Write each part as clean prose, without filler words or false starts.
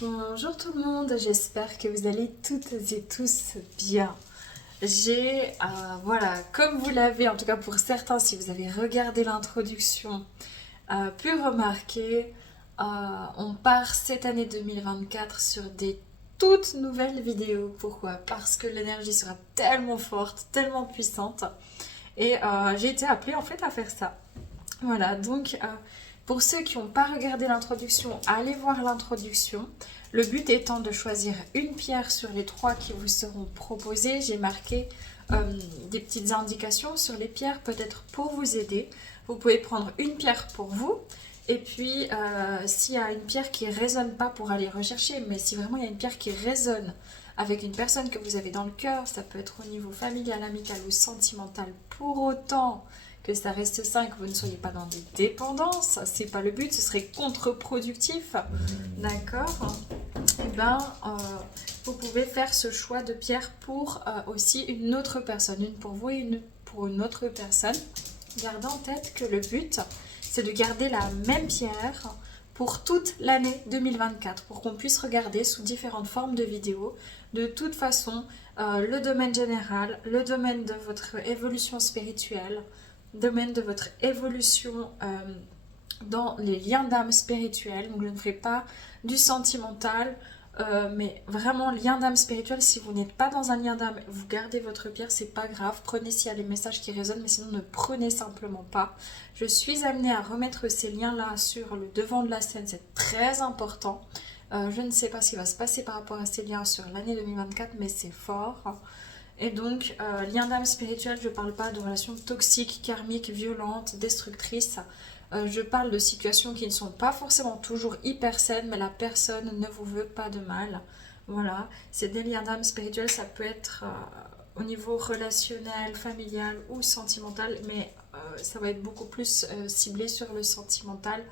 Bonjour tout le monde, j'espère que vous allez toutes et tous bien. Voilà, comme vous l'avez, en tout cas pour certains, si vous avez regardé l'introduction, pu remarquer, on part cette année 2024 sur des toutes nouvelles vidéos. Pourquoi? Parce que l'énergie sera tellement forte, tellement puissante. Et j'ai été appelée en fait à faire ça. Voilà, donc pour ceux qui n'ont pas regardé l'introduction, allez voir l'introduction. Le but étant de choisir une pierre sur les 3 qui vous seront proposées. J'ai marqué des petites indications sur les pierres, peut-être pour vous aider. Vous pouvez prendre une pierre pour vous. Et puis, s'il y a une pierre qui ne résonne pas pour aller rechercher, mais si vraiment il y a une pierre qui résonne avec une personne que vous avez dans le cœur, ça peut être au niveau familial, amical ou sentimental, pour autant que ça reste sain, que vous ne soyez pas dans des dépendances, c'est pas le but, ce serait contre-productif, d'accord? Et ben, vous pouvez faire ce choix de pierre pour aussi une autre personne, une pour vous et une pour une autre personne. Gardez en tête que le but, c'est de garder la même pierre pour toute l'année 2024, pour qu'on puisse regarder sous différentes formes de vidéos. De toute façon, le domaine général, le domaine de votre évolution spirituelle, domaine de votre évolution dans les liens d'âme spirituels. Donc je ne ferai pas du sentimental, mais vraiment lien d'âme spirituel. Si vous n'êtes pas dans un lien d'âme, vous gardez votre pierre, c'est pas grave. Prenez s'il y a les messages qui résonnent, mais sinon ne prenez simplement pas. Je suis amenée à remettre ces liens-là sur le devant de la scène, c'est très important. Je ne sais pas ce qui va se passer par rapport à ces liens sur l'année 2024, mais c'est fort. Et donc, lien d'âme spirituel, je ne parle pas de relations toxiques, karmiques, violentes, destructrices. Je parle de situations qui ne sont pas forcément toujours hyper saines, mais la personne ne vous veut pas de mal. Voilà, c'est des liens d'âme spirituels, ça peut être au niveau relationnel, familial ou sentimental, mais ça va être beaucoup plus ciblé sur le sentimental.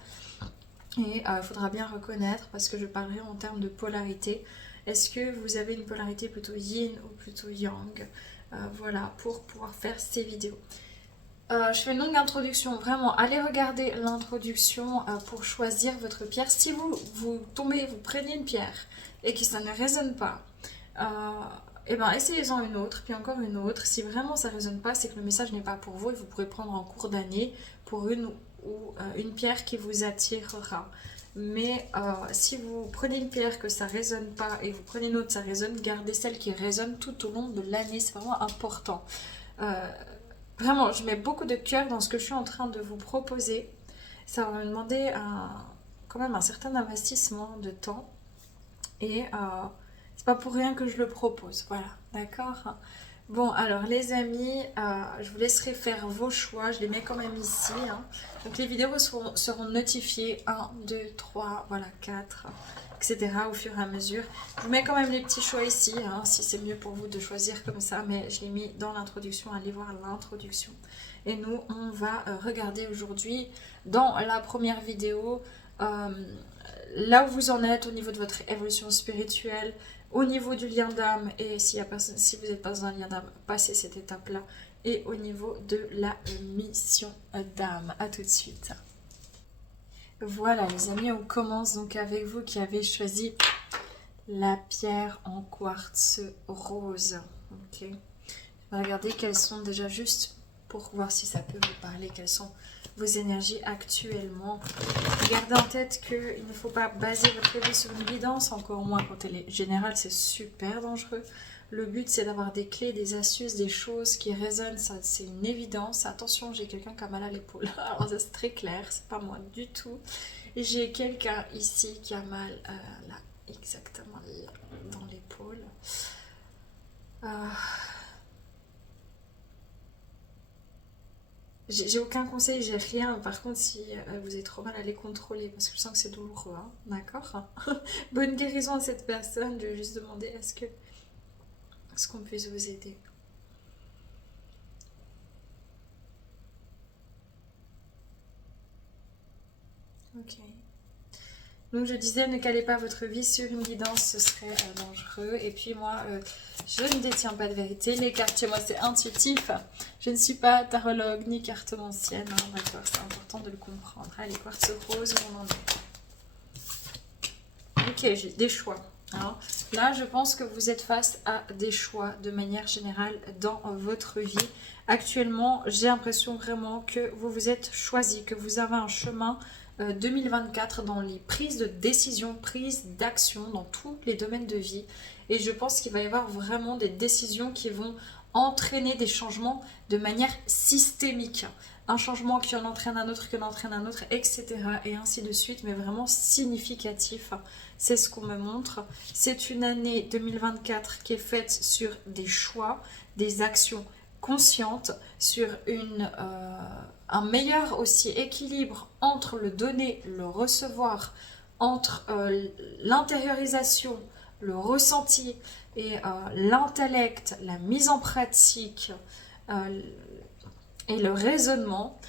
Et il faudra bien reconnaître, parce que je parlerai en termes de polarité. Est-ce que vous avez une polarité plutôt yin ou plutôt yang? Voilà, pour pouvoir faire ces vidéos. Je fais une longue introduction, vraiment, allez regarder l'introduction pour choisir votre pierre. Si vous prenez une pierre et que ça ne résonne pas, et ben essayez-en une autre, puis encore une autre. Si vraiment ça ne résonne pas, c'est que le message n'est pas pour vous et vous pourrez prendre en cours d'année pour une ou une pierre qui vous attirera. Mais si vous prenez une pierre que ça ne résonne pas et vous prenez une autre, ça résonne, gardez celle qui résonne tout au long de l'année, c'est vraiment important. Vraiment, je mets beaucoup de cœur dans ce que je suis en train de vous proposer. Ça va me demander quand même un certain investissement de temps. Et c'est pas pour rien que je le propose. Voilà, d'accord? Bon, alors les amis, je vous laisserai faire vos choix. Je les mets quand même ici. Donc les vidéos seront notifiées 1, 2, 3, voilà, 4, etc. au fur et à mesure. Je vous mets quand même les petits choix ici, si c'est mieux pour vous de choisir comme ça, mais je l'ai mis dans l'introduction, allez voir l'introduction. Et nous, on va regarder aujourd'hui dans la première vidéo là où vous en êtes au niveau de votre évolution spirituelle, au niveau du lien d'âme, et si vous n'êtes pas dans un lien d'âme, passez cette étape-là, et au niveau de la mission d'âme. À tout de suite. Voilà les amis, on commence donc avec vous qui avez choisi la pierre en quartz rose. Ok. On va regarder quelles sont déjà juste pour voir si ça peut vous parler, quelles sont vos énergies actuellement. Gardez en tête qu'il ne faut pas baser votre vie sur une guidance, encore moins quand elle est générale, c'est super dangereux. Le but c'est d'avoir des clés, des astuces, des choses qui résonnent, ça c'est une évidence. Attention, j'ai quelqu'un qui a mal à l'épaule, alors ça c'est très clair, c'est pas moi du tout. Et j'ai quelqu'un ici qui a mal là, exactement là, dans l'épaule. J'ai aucun conseil, j'ai rien. Par contre, si vous avez trop mal à les contrôler, parce que je sens que c'est douloureux, d'accord? Bonne guérison à cette personne. Je vais juste demander est-ce qu'on puisse vous aider? Ok. Donc je disais, ne calez pas votre vie sur une guidance, ce serait dangereux. Et puis moi, je ne détiens pas de vérité. Les cartes chez moi, c'est intuitif. Je ne suis pas tarologue ni cartomancienne. D'accord, c'est important de le comprendre. Allez, quartz rose, où on en est? Les Ok, j'ai des choix. Alors, là, je pense que vous êtes face à des choix de manière générale dans votre vie. Actuellement, j'ai l'impression vraiment que vous vous êtes choisi, que vous avez un chemin 2024 dans les prises de décision, prises d'action dans tous les domaines de vie. Et je pense qu'il va y avoir vraiment des décisions qui vont entraîner des changements de manière systémique. Un changement qui en entraîne un autre, qui en entraîne un autre, etc. Et ainsi de suite, mais vraiment significatif. C'est ce qu'on me montre. C'est une année 2024 qui est faite sur des choix, des actions conscientes, sur un meilleur aussi équilibre entre le donner, le recevoir, entre l'intériorisation, le ressenti et l'intellect, la mise en pratique et le raisonnement.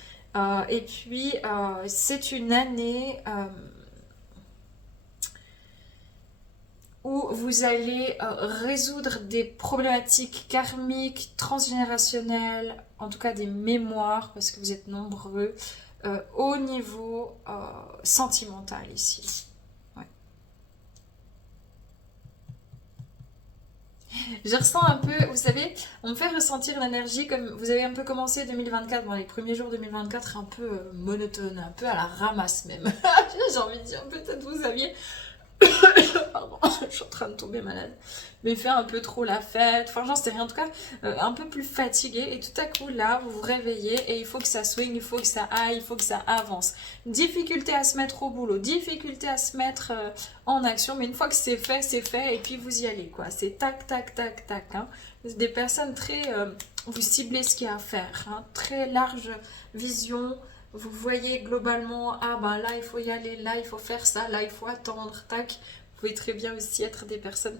Et puis, c'est une année où vous allez résoudre des problématiques karmiques, transgénérationnelles, en tout cas des mémoires, parce que vous êtes nombreux, au niveau sentimental ici. Je ressens un peu, vous savez, on me fait ressentir l'énergie comme vous avez un peu commencé 2024. Bon, les premiers jours 2024, un peu monotone, un peu à la ramasse même. J'ai envie de dire, peut-être vous aviez pardon, je suis en train de tomber malade, mais faire un peu trop la fête, enfin j'en sais rien, en tout cas un peu plus fatigué, et tout à coup là vous vous réveillez et il faut que ça swing, il faut que ça aille, il faut que ça avance. Difficulté à se mettre au boulot, difficulté à se mettre en action, mais une fois que c'est fait et puis vous y allez quoi, c'est tac tac tac tac, hein. Des personnes très, vous ciblez ce qu'il y a à faire, hein. Très large vision. Vous voyez globalement, ah ben là il faut y aller, là il faut faire ça, là il faut attendre, tac. Vous pouvez très bien aussi être des personnes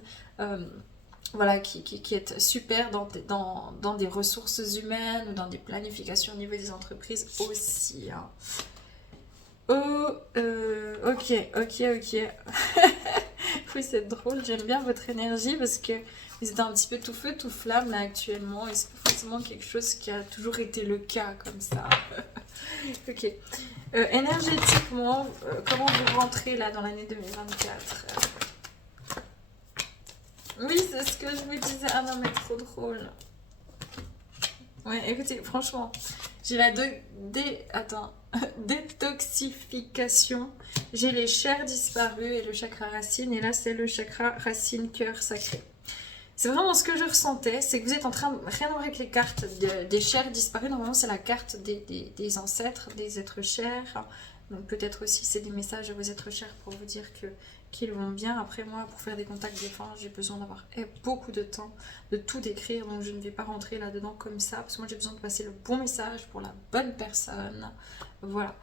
voilà, qui êtes super dans des ressources humaines ou dans des planifications au niveau des entreprises aussi. Hein. Oh, ok. Oui, c'est drôle, j'aime bien votre énergie parce que vous êtes un petit peu tout feu, tout flamme là actuellement et c'est pas forcément quelque chose qui a toujours été le cas comme ça. Ok. Énergétiquement, comment vous rentrez là dans l'année 2024 Oui, c'est ce que je vous disais. Ah non, mais trop drôle. Ouais, écoutez, franchement, j'ai la détoxification. J'ai les chairs disparues et le chakra racine. Et là, c'est le chakra racine cœur sacré. C'est vraiment ce que je ressentais, c'est que vous êtes en train, rien à voir avec les cartes des chers disparus, normalement c'est la carte des ancêtres, des êtres chers, donc peut-être aussi c'est des messages à vos êtres chers pour vous dire qu'ils vont bien. Après moi, pour faire des contacts défunts, j'ai besoin d'avoir beaucoup de temps, de tout décrire, donc je ne vais pas rentrer là-dedans comme ça, parce que moi j'ai besoin de passer le bon message pour la bonne personne, voilà.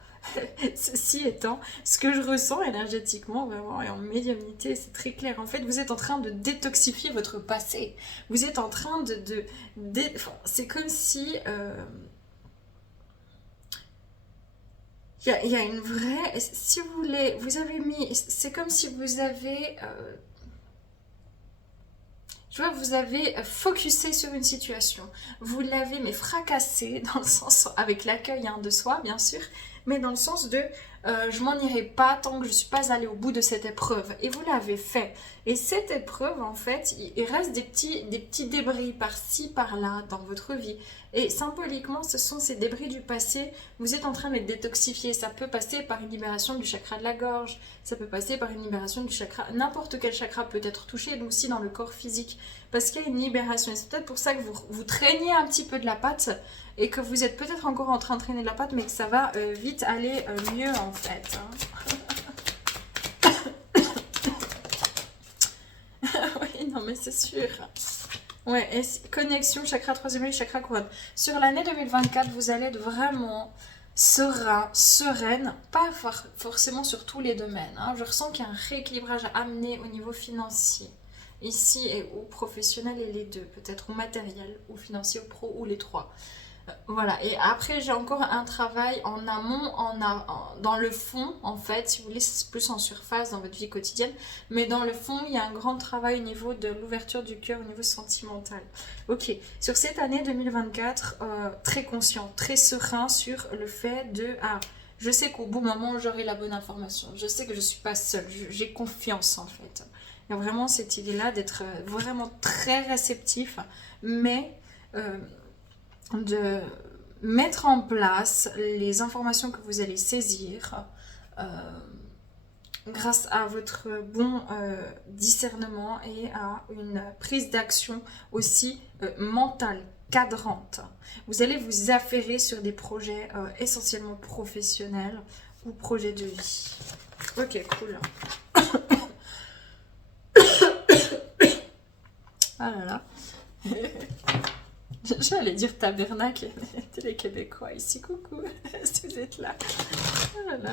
Ceci étant, ce que je ressens énergétiquement vraiment et en médiumnité, c'est très clair. En fait, vous êtes en train de détoxifier votre passé. Vous êtes en train c'est comme si il y a une vraie... Si vous voulez, vous avez mis... C'est comme si vous avez... je vois, vous avez focusé sur une situation. Vous l'avez mais fracassé dans le sens avec l'accueil de soi, bien sûr, mais dans le sens de je m'en irai pas tant que je ne suis pas allée au bout de cette épreuve. Et vous l'avez fait. Et cette épreuve, en fait, il reste des petits débris par-ci, par-là dans votre vie. Et symboliquement, ce sont ces débris du passé. Vous êtes en train de les détoxifier. Ça peut passer par une libération du chakra de la gorge. Ça peut passer par une libération du chakra. N'importe quel chakra peut être touché, donc aussi dans le corps physique. Parce qu'il y a une libération. Et c'est peut-être pour ça que vous traînez un petit peu de la patte. Et que vous êtes peut-être encore en train de traîner de la patte, mais que ça va vite aller mieux en fait. Hein. Oui, non mais c'est sûr. Ouais, et connexion, chakra troisième œil, chakra couronne. Sur l'année 2024, vous allez être vraiment serein, sereine, pas forcément sur tous les domaines. Hein. Je ressens qu'il y a un rééquilibrage à amener au niveau financier. Ici, et ou professionnel et les deux, peut-être ou matériel, ou financier, ou pro, ou les trois. Voilà, et après j'ai encore un travail en amont, dans le fond en fait, si vous voulez, c'est plus en surface dans votre vie quotidienne, mais dans le fond il y a un grand travail au niveau de l'ouverture du cœur, au niveau sentimental. Ok, sur cette année 2024, très conscient, très serein sur le fait de Je sais qu'au bon moment, j'aurai la bonne information. Je sais que je ne suis pas seule. J'ai confiance en fait. Il y a vraiment cette idée-là d'être vraiment très réceptif, mais de mettre en place les informations que vous allez saisir grâce à votre bon discernement et à une prise d'action aussi mentale, cadrante. Vous allez vous affairer sur des projets essentiellement professionnels ou projets de vie. Ok, cool. Ah là là. J'allais dire tabernacle, les Québécois ici, coucou, si vous êtes là. Oh là là.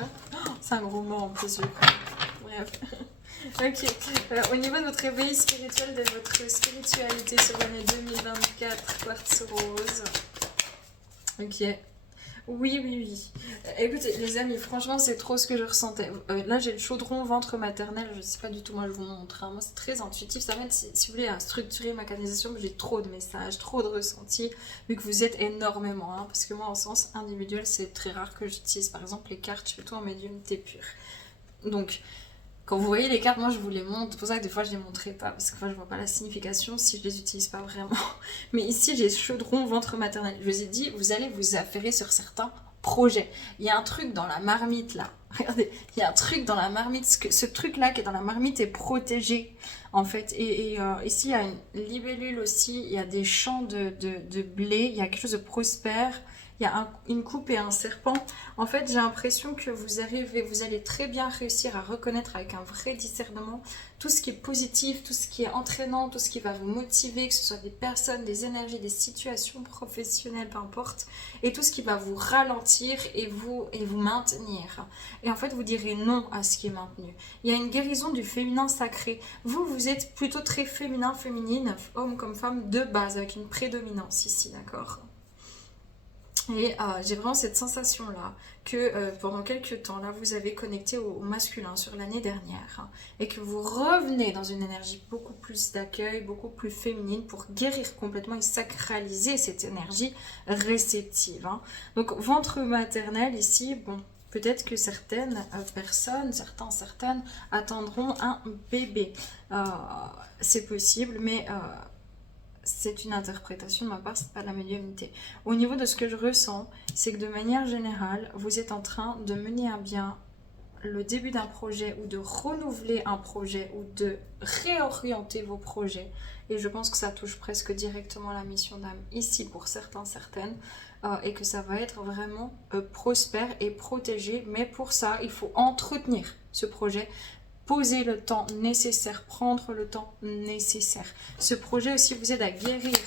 C'est un gros mot en plus, je crois. Bref. Ok. Au niveau de votre réveil spirituel, de votre spiritualité sur l'année 2024, quartz rose. Ok. Oui, oui, oui. Écoutez, les amis, franchement, c'est trop ce que je ressentais. Là, j'ai le chaudron ventre maternel. Je sais pas du tout, moi, je vous montre. Hein. Moi, c'est très intuitif. Ça m'aide, si vous voulez, à structurer ma canalisation. J'ai trop de messages, trop de ressentis, vu que vous êtes énormément. Hein, parce que moi, en sens individuel, c'est très rare que j'utilise, par exemple, les cartes. Je fais tout en médiumnité pure. Donc, quand vous voyez les cartes, moi je vous les montre. C'est pour ça que des fois je les montrerai pas, parce que je vois pas la signification si je les utilise pas vraiment. Mais ici j'ai chaudron ventre maternel. Je vous ai dit, vous allez vous affairer sur certains projets. Il y a un truc dans la marmite là. Regardez, il y a un truc dans la marmite. Ce truc là qui est dans la marmite est protégé en fait. Et ici il y a une libellule aussi. Il y a des champs de blé. Il y a quelque chose de prospère. Il y a une coupe et un serpent. En fait, j'ai l'impression que vous allez très bien réussir à reconnaître avec un vrai discernement tout ce qui est positif, tout ce qui est entraînant, tout ce qui va vous motiver, que ce soit des personnes, des énergies, des situations professionnelles, peu importe, et tout ce qui va vous ralentir et vous maintenir. Et en fait, vous direz non à ce qui est maintenu. Il y a une guérison du féminin sacré. Vous êtes plutôt très féminin, féminine, homme comme femme, de base, avec une prédominance ici, d'accord ? Et j'ai vraiment cette sensation-là que pendant quelques temps, là, vous avez connecté au masculin sur l'année dernière hein, et que vous revenez dans une énergie beaucoup plus d'accueil, beaucoup plus féminine pour guérir complètement et sacraliser cette énergie réceptive. Hein. Donc, ventre maternel ici, bon, peut-être que certaines personnes, certaines attendront un bébé. C'est possible, mais... c'est une interprétation de ma part, c'est pas de la médiumnité. Au niveau de ce que je ressens, c'est que de manière générale, vous êtes en train de mener à bien le début d'un projet ou de renouveler un projet ou de réorienter vos projets. Et je pense que ça touche presque directement la mission d'âme ici pour certains, certaines. Et que ça va être vraiment prospère et protégé. Mais pour ça, il faut entretenir ce projet. Poser le temps nécessaire, prendre le temps nécessaire. Ce projet aussi vous aide à guérir,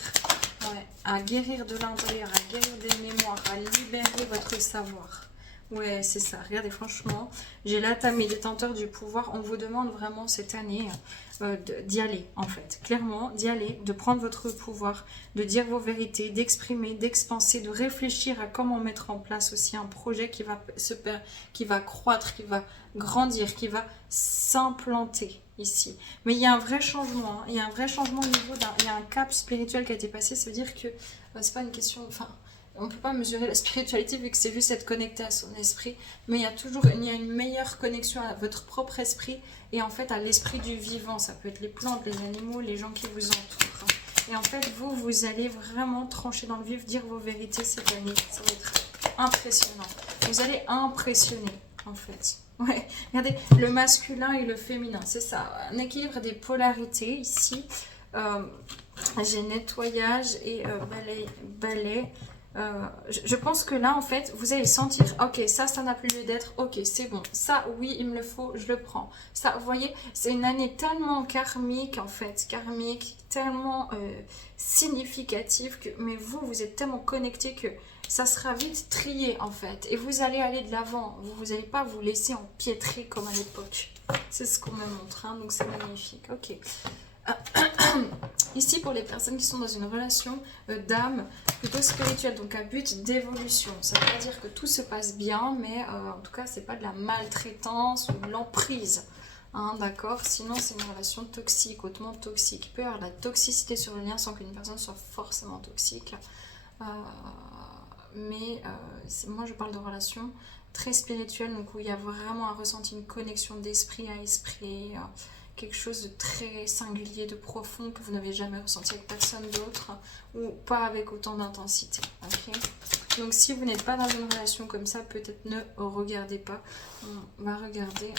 à guérir de l'intérieur, à guérir des mémoires, à libérer votre savoir. Ouais, c'est ça. Regardez, franchement, j'ai la table et détenteur du pouvoir. On vous demande vraiment cette année d'y aller, en fait. Clairement, d'y aller, de prendre votre pouvoir, de dire vos vérités, d'exprimer, d'expanser, de réfléchir à comment mettre en place aussi un projet qui va croître, qui va grandir, qui va s'implanter ici. Mais il y a un vrai changement. Hein. Il y a un vrai changement au niveau d'un... Il y a un cap spirituel qui a été passé. Ça veut dire que c'est pas une question... Enfin, on ne peut pas mesurer la spiritualité vu que c'est juste être connecté à son esprit, mais il y a une meilleure connexion à votre propre esprit et en fait à l'esprit du vivant. Ça peut être les plantes, les animaux, les gens qui vous entourent. Et en fait, vous allez vraiment trancher dans le vif, dire vos vérités cette année. Ça va être impressionnant. Vous allez impressionner, en fait. Ouais, regardez, le masculin et le féminin, c'est ça. Un équilibre des polarités ici. J'ai nettoyage et balai. Je pense que là, en fait, vous allez sentir, ok, ça n'a plus lieu d'être, ok, c'est bon, ça, oui, il me le faut, je le prends. Ça, vous voyez, c'est une année tellement karmique, en fait, tellement significative, mais vous êtes tellement connecté que ça sera vite trié, en fait, et vous allez aller de l'avant, vous n'allez pas vous laisser empiétrer comme à l'époque. C'est ce qu'on me montre, hein, donc c'est magnifique, ok. Ici, pour les personnes qui sont dans une relation d'âme plutôt spirituelle, donc à but d'évolution. Ça veut pas dire que tout se passe bien, mais en tout cas, c'est pas de la maltraitance ou de l'emprise. Hein, d'accord? Sinon, c'est une relation toxique, hautement toxique. Il peut y avoir de la toxicité sur le lien sans qu'une personne soit forcément toxique. Mais moi, je parle de relations très spirituel, donc où il y a vraiment un ressenti, une connexion d'esprit à esprit, quelque chose de très singulier, de profond que vous n'avez jamais ressenti avec personne d'autre ou pas avec autant d'intensité. Ok, donc si vous n'êtes pas dans une relation comme ça, peut-être ne regardez pas. On va regarder.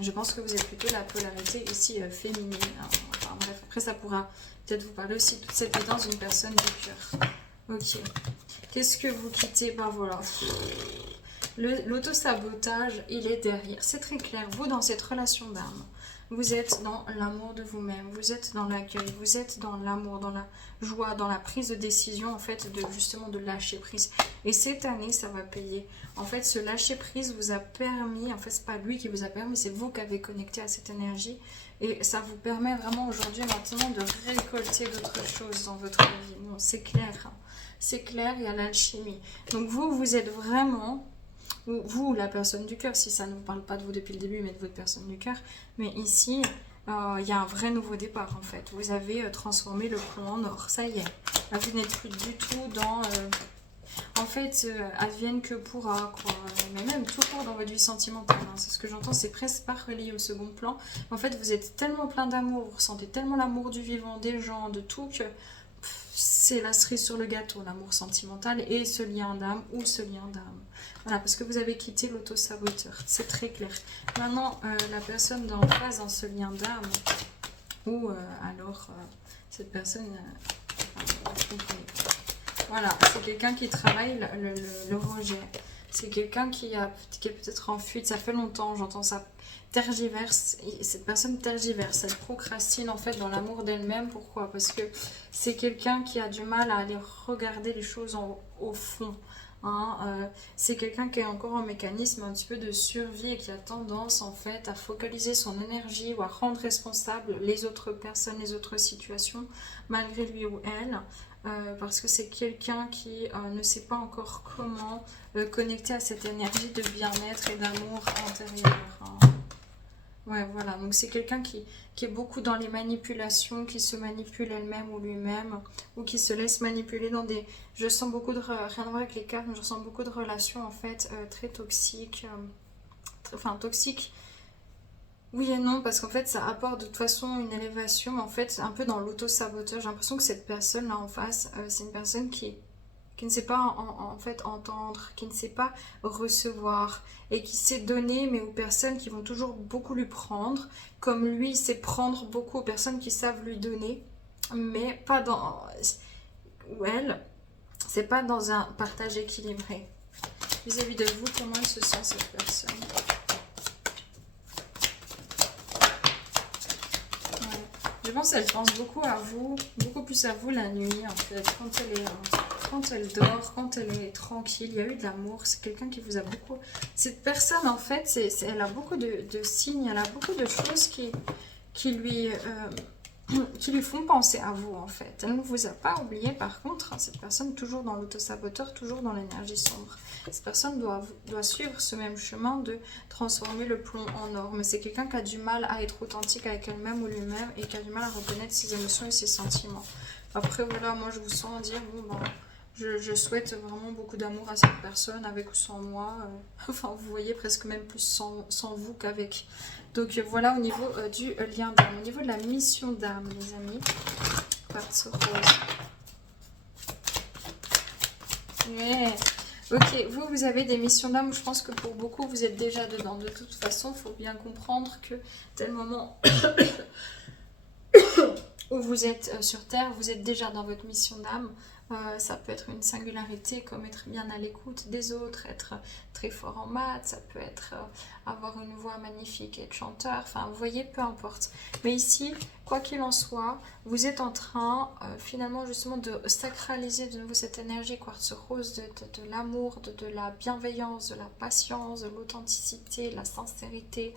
Je pense que vous êtes plutôt la polarité ici féminine. Enfin bref, après ça pourra peut-être vous parler aussi de toute cette guidance d'une personne du cœur. Ok. Qu'est-ce que vous quittez? Ben voilà. L'auto-sabotage, il est derrière. C'est très clair. Vous, dans cette relation d'âme, vous êtes dans l'amour de vous-même. Vous êtes dans l'accueil. Vous êtes dans l'amour, dans la joie, dans la prise de décision, en fait, justement de lâcher prise. Et cette année, ça va payer. En fait, ce lâcher prise vous a permis, en fait, c'est pas lui qui vous a permis, c'est vous qui avez connecté à cette énergie. Et ça vous permet vraiment aujourd'hui, maintenant, de récolter d'autres choses dans votre vie. Bon, c'est clair, hein. C'est clair, il y a l'alchimie. Donc vous êtes vraiment, vous, la personne du cœur, si ça ne vous parle pas de vous depuis le début, mais de votre personne du cœur. Mais ici, il y a un vrai nouveau départ, en fait. Vous avez transformé le plomb en or, ça y est. Là, vous n'êtes plus du tout dans... en fait, advienne que pourra, quoi. Mais même tout court dans votre vie sentimentale, hein. C'est ce que j'entends, c'est presque pas relié au second plan. En fait, vous êtes tellement plein d'amour, vous ressentez tellement l'amour du vivant, des gens, de tout, que c'est la cerise sur le gâteau, l'amour sentimental et ce lien d'âme ou ce lien d'âme. Voilà, parce que vous avez quitté l'auto-saboteur, c'est très clair. Maintenant, la personne d'en face dans ce lien d'âme, ou alors cette personne, voilà, c'est quelqu'un qui travaille le rejet. C'est quelqu'un qui est peut-être en fuite, ça fait longtemps, j'entends ça, tergiverse, cette personne tergiverse, elle procrastine en fait dans l'amour d'elle-même. Pourquoi? Parce que c'est quelqu'un qui a du mal à aller regarder les choses au fond. Hein, c'est quelqu'un qui est encore en mécanisme un petit peu de survie et qui a tendance en fait à focaliser son énergie ou à rendre responsable les autres personnes, les autres situations, malgré lui ou elle. Parce que c'est quelqu'un qui ne sait pas encore comment connecter à cette énergie de bien-être et d'amour intérieur. Hein. Ouais, voilà. Donc c'est quelqu'un qui est beaucoup dans les manipulations, qui se manipule elle-même ou lui-même, ou qui se laisse manipuler dans des... Je sens beaucoup de... Rien à voir avec les cartes, mais je sens beaucoup de relations en fait très toxiques. Enfin, toxiques. Oui et non, parce qu'en fait, ça apporte de toute façon une élévation, mais en fait, un peu dans l'auto-sabotage. J'ai l'impression que cette personne-là en face, c'est une personne qui ne sait pas en fait entendre, qui ne sait pas recevoir, et qui sait donner, mais aux personnes qui vont toujours beaucoup lui prendre, comme lui, il sait prendre beaucoup aux personnes qui savent lui donner, mais pas dans... ou elle, c'est pas dans un partage équilibré. Vis-à-vis de vous, comment elle se sent cette personne? Je pense qu'elle pense beaucoup à vous, beaucoup plus à vous la nuit en fait, quand elle dort, quand elle est tranquille, il y a eu de l'amour, c'est quelqu'un qui vous a beaucoup... Cette personne en fait, elle a beaucoup de signes, elle a beaucoup de choses qui lui font penser à vous en fait. Elle ne vous a pas oublié par contre, hein, cette personne toujours dans l'auto-saboteur, toujours dans l'énergie sombre. Cette personne doit suivre ce même chemin de transformer le plomb en or. Mais c'est quelqu'un qui a du mal à être authentique avec elle-même ou lui-même et qui a du mal à reconnaître ses émotions et ses sentiments. Après voilà, moi je vous sens dire, bon ben, je souhaite vraiment beaucoup d'amour à cette personne, avec ou sans moi. Enfin vous voyez, presque même plus sans vous qu'avec. Donc voilà au niveau du lien d'âme. Au niveau de la mission d'âme, les amis. Quartz rose. Ouais. Ok, vous avez des missions d'âme, je pense que pour beaucoup, vous êtes déjà dedans. De toute façon, il faut bien comprendre que tel moment où vous êtes sur Terre, vous êtes déjà dans votre mission d'âme. Ça peut être une singularité comme être bien à l'écoute des autres, être très fort en maths, ça peut être avoir une voix magnifique et être chanteur, enfin vous voyez, peu importe. Mais ici, quoi qu'il en soit, vous êtes en train finalement justement de sacraliser de nouveau cette énergie quartz rose de l'amour, de la bienveillance, de la patience, de l'authenticité, de la sincérité.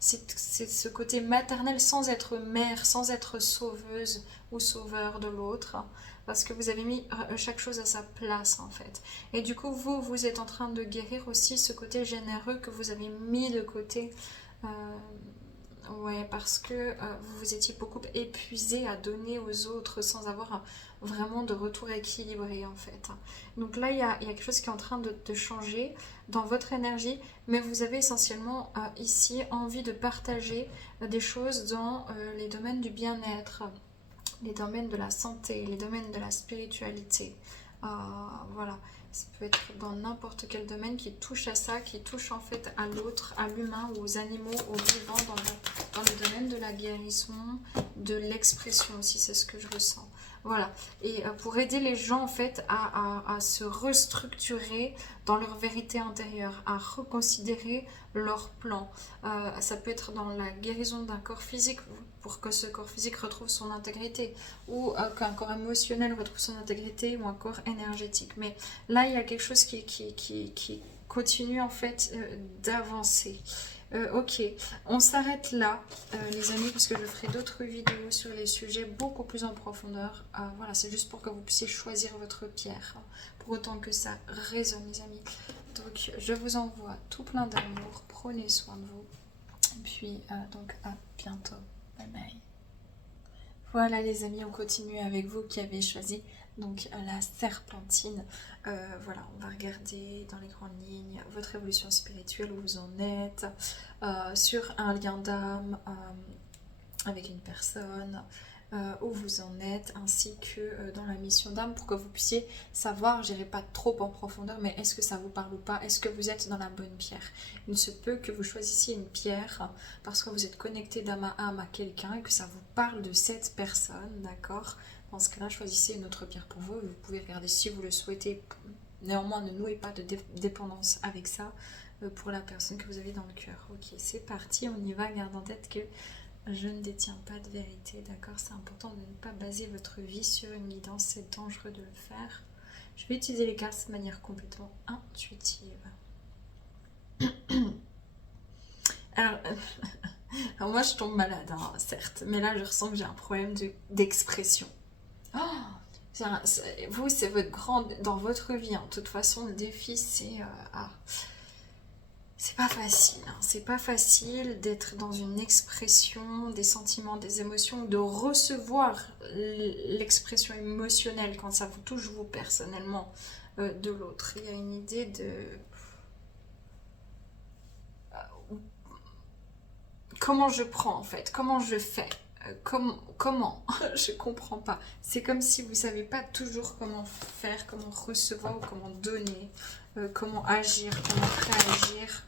C'est ce côté maternel sans être mère, sans être sauveuse ou sauveur de l'autre. Parce que vous avez mis chaque chose à sa place en fait. Et du coup, vous êtes en train de guérir aussi ce côté généreux que vous avez mis de côté. Ouais, parce que vous vous étiez beaucoup épuisé à donner aux autres sans avoir vraiment de retour équilibré en fait. Donc là, il y a quelque chose qui est en train de changer dans votre énergie, mais vous avez essentiellement ici envie de partager des choses dans les domaines du bien-être, les domaines de la santé, les domaines de la spiritualité. Voilà, ça peut être dans n'importe quel domaine qui touche à ça, qui touche en fait à l'autre, à l'humain, aux animaux, aux vivants, dans le domaine de la guérison, de l'expression aussi, c'est ce que je ressens. Voilà, et pour aider les gens en fait à se restructurer dans leur vérité intérieure, à reconsidérer leur plan. Ça peut être dans la guérison d'un corps physique, pour que ce corps physique retrouve son intégrité, ou qu'un corps émotionnel retrouve son intégrité, ou un corps énergétique. Mais là, il y a quelque chose qui continue en fait d'avancer. Ok, on s'arrête là, les amis, parce que je ferai d'autres vidéos sur les sujets beaucoup plus en profondeur. Voilà, c'est juste pour que vous puissiez choisir votre pierre, pour autant que ça résonne, les amis. Donc, je vous envoie tout plein d'amour, prenez soin de vous, et puis donc à bientôt. Bye bye. Voilà les amis, on continue avec vous qui avez choisi donc la serpentine. Voilà, on va regarder dans les grandes lignes votre évolution spirituelle, où vous en êtes, sur un lien d'âme avec une personne, où vous en êtes, ainsi que dans la mission d'âme, pour que vous puissiez savoir, j'irai pas trop en profondeur, mais est-ce que ça vous parle ou pas, est-ce que vous êtes dans la bonne pierre. Il se peut que vous choisissiez une pierre parce que vous êtes connecté d'âme à quelqu'un et que ça vous parle de cette personne, d'accord. Dans ce cas-là, choisissez une autre pierre pour vous, vous pouvez regarder si vous le souhaitez. Néanmoins, ne nouez pas de dépendance avec ça pour la personne que vous avez dans le cœur. Ok, c'est parti, on y va, garde en tête que je ne détiens pas de vérité, d'accord? C'est important de ne pas baser votre vie sur une guidance, c'est dangereux de le faire. Je vais utiliser les cartes de manière complètement intuitive. Alors, moi je tombe malade, hein, certes, mais là je ressens que j'ai un problème d'expression. Vous, c'est votre grand... Dans votre vie, hein, de toute façon, le défi, c'est... c'est pas facile, hein. C'est pas facile d'être dans une expression des sentiments, des émotions, de recevoir l'expression émotionnelle quand ça vous touche vous personnellement de l'autre. Il y a une idée de... comment je prends en fait, comment je fais, comment je comprends pas. C'est comme si vous savez pas toujours comment faire, comment recevoir ou comment donner, comment agir, comment réagir.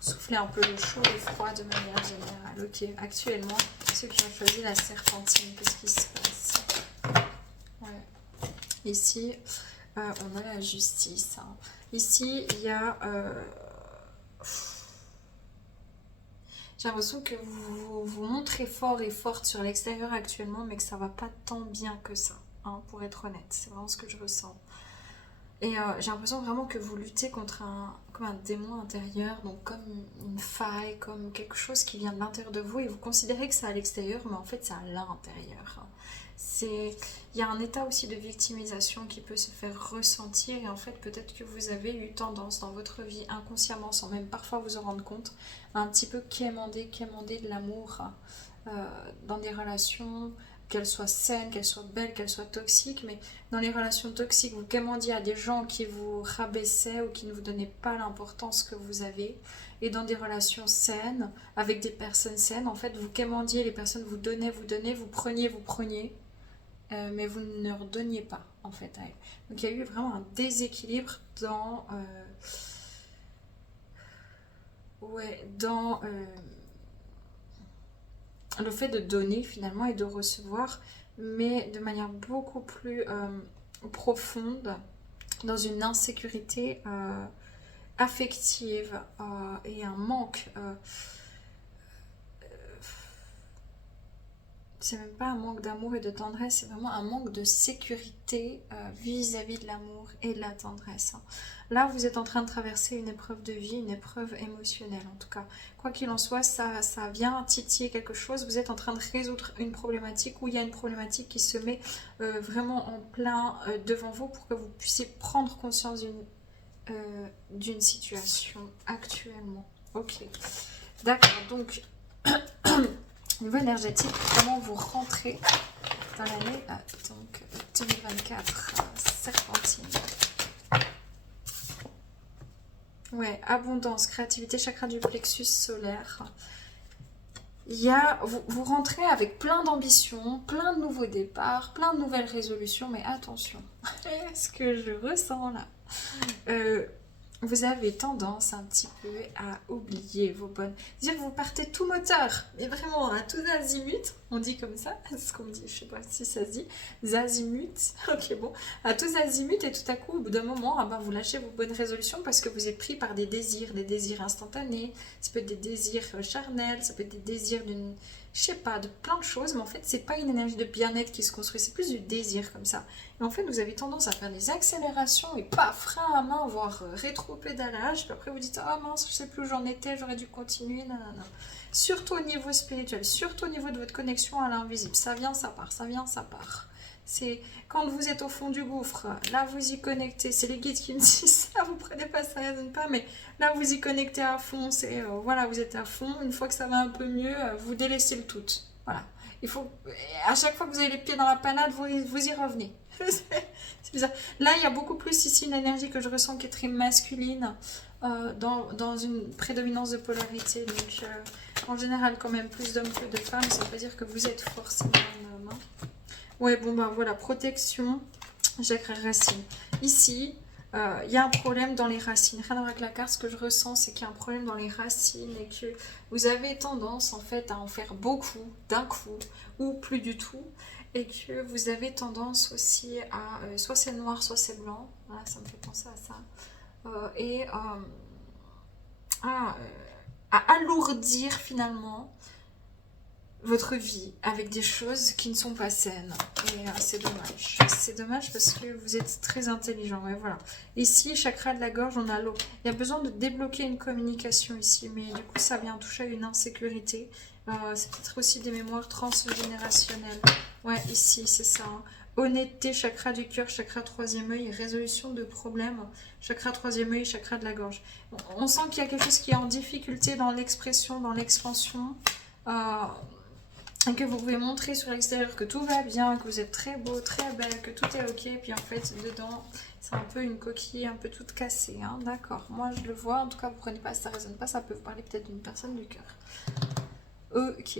Souffler un peu le chaud et le froid de manière générale. Ok, actuellement, ceux qui ont choisi la serpentine, qu'est-ce qui se passe? Ouais. Ici, on a la justice. Hein. Ici, il y a... j'ai l'impression que vous vous montrez fort et forte sur l'extérieur actuellement, mais que ça va pas tant bien que ça, hein, pour être honnête. C'est vraiment ce que je ressens. Et j'ai l'impression vraiment que vous luttez contre comme un démon intérieur, donc comme une faille, comme quelque chose qui vient de l'intérieur de vous, et vous considérez que c'est à l'extérieur, mais en fait c'est à l'intérieur. Il y a un état aussi de victimisation qui peut se faire ressentir, et en fait peut-être que vous avez eu tendance dans votre vie inconsciemment, sans même parfois vous en rendre compte, à un petit peu quémander de l'amour dans des relations, qu'elles soient saines, qu'elles soient belles, qu'elles soient toxiques, mais dans les relations toxiques, vous quémandiez à des gens qui vous rabaissaient ou qui ne vous donnaient pas l'importance que vous avez, et dans des relations saines, avec des personnes saines, en fait, vous quémandiez, les personnes vous donnaient, vous preniez, mais vous ne leur donniez pas, en fait, à elles. Donc il y a eu vraiment un déséquilibre dans... le fait de donner finalement et de recevoir, mais de manière beaucoup plus profonde, dans une insécurité affective et un manque. C'est même pas un manque d'amour et de tendresse, c'est vraiment un manque de sécurité vis-à-vis de l'amour et de la tendresse. Là, vous êtes en train de traverser une épreuve de vie, une épreuve émotionnelle en tout cas. Quoi qu'il en soit, ça vient titiller quelque chose. Vous êtes en train de résoudre une problématique, où il y a une problématique qui se met vraiment en plein devant vous, pour que vous puissiez prendre conscience d'une situation actuellement. Ok, d'accord, donc... Niveau énergétique, comment vous rentrez dans l'année donc 2024, serpentine. Ouais, abondance, créativité, chakra du plexus solaire. Vous rentrez avec plein d'ambitions, plein de nouveaux départs, plein de nouvelles résolutions, mais attention, ce que je ressens là, vous avez tendance un petit peu à oublier vos bonnes... Dire que vous partez tout moteur, mais vraiment à tous azimuts, on dit comme ça, c'est ce qu'on me dit, je sais pas si ça se dit, azimuts, ok bon, à tous azimuts et tout à coup, au bout d'un moment, ah ben, vous lâchez vos bonnes résolutions parce que vous êtes pris par des désirs instantanés, ça peut être des désirs charnels, ça peut être des désirs d'une... Je sais pas, de plein de choses, mais en fait, c'est pas une énergie de bien-être qui se construit, c'est plus du désir comme ça. Et en fait, vous avez tendance à faire des accélérations et pas frein à main, voire rétro-pédalage. Puis après, vous dites ah mince, je sais plus où j'en étais, j'aurais dû continuer. Nanana. Surtout au niveau spirituel, surtout au niveau de votre connexion à l'invisible. Ça vient, ça part, ça vient, ça part. C'est quand vous êtes au fond du gouffre, là vous y connectez. C'est les guides qui me disent ça, vous prenez pas, ça résonne pas, mais là vous y connectez à fond. C'est voilà, vous êtes à fond. Une fois que ça va un peu mieux, vous délaissez le tout. Voilà. Il faut, à chaque fois que vous avez les pieds dans la panade, vous y revenez. C'est bizarre. Là, il y a beaucoup plus ici une énergie que je ressens qui est très masculine, dans une prédominance de polarité. Donc, en général, quand même plus d'hommes que de femmes. Ça veut pas dire que vous êtes forcément un homme. Hein. Ouais, bon, ben voilà, protection, chakra racine. Ici, il y a un problème dans les racines. Rien à voir avec la carte, ce que je ressens, c'est qu'il y a un problème dans les racines et que vous avez tendance, en fait, à en faire beaucoup d'un coup ou plus du tout. Et que vous avez tendance aussi à... soit c'est noir, soit c'est blanc. Voilà, ça me fait penser à ça. À alourdir, finalement, votre vie avec des choses qui ne sont pas saines. Et c'est dommage. C'est dommage parce que vous êtes très intelligent. Ouais, voilà. Ici, chakra de la gorge, on a l'eau. Il y a besoin de débloquer une communication ici. Mais du coup, ça vient toucher à une insécurité. C'est peut-être aussi des mémoires transgénérationnelles. Ouais, ici, c'est ça. Hein. Honnêteté, chakra du cœur, chakra troisième œil, résolution de problèmes, chakra troisième œil, chakra de la gorge. On sent qu'il y a quelque chose qui est en difficulté dans l'expression, dans l'expansion. Et que vous pouvez montrer sur l'extérieur que tout va bien, que vous êtes très beau, très belle, que tout est ok. Puis en fait, dedans, c'est un peu une coquille un peu toute cassée. Hein. D'accord, moi je le vois. En tout cas, vous prenez pas, ça résonne pas. Ça peut vous parler peut-être d'une personne du cœur. Ok.